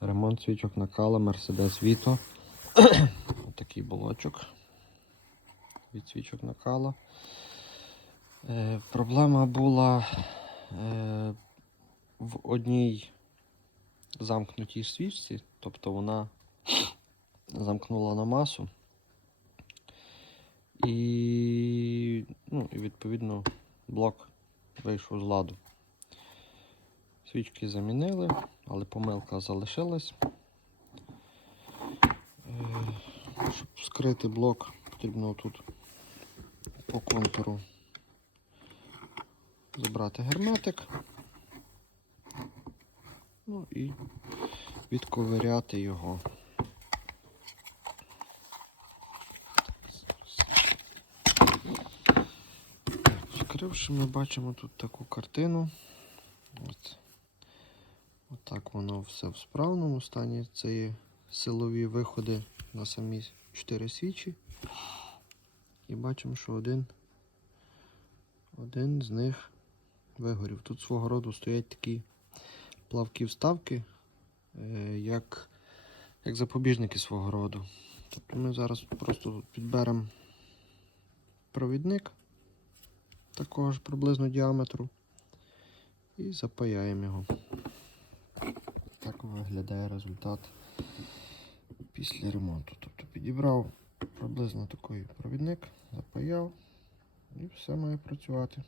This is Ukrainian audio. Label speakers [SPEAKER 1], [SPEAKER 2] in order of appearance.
[SPEAKER 1] Ремонт свічок накала Mercedes Vito. Отакий блочок від свічок накала. Е, проблема була е, в одній замкнутій свічці, тобто вона замкнула на масу. І, ну, і відповідно блок вийшов з ладу. Свічки замінили, але помилка залишилась. Е, Щоб скрити блок, потрібно тут по контуру забрати герметик. Ну і відковиряти його. Відкривши, ми бачимо тут таку картину. От. Отак воно все в справному стані. Це є силові виходи на самі 4 свічі. І бачимо, що один, один з них вигорів. Тут свого роду стоять такі плавкі вставки, е, як, як запобіжники свого роду. Тобто ми зараз просто підберемо провідник такого ж приблизно діаметру і запаяємо його. Так виглядає результат після ремонту. Тобто підібрав приблизно такий провідник, запаяв і все має працювати.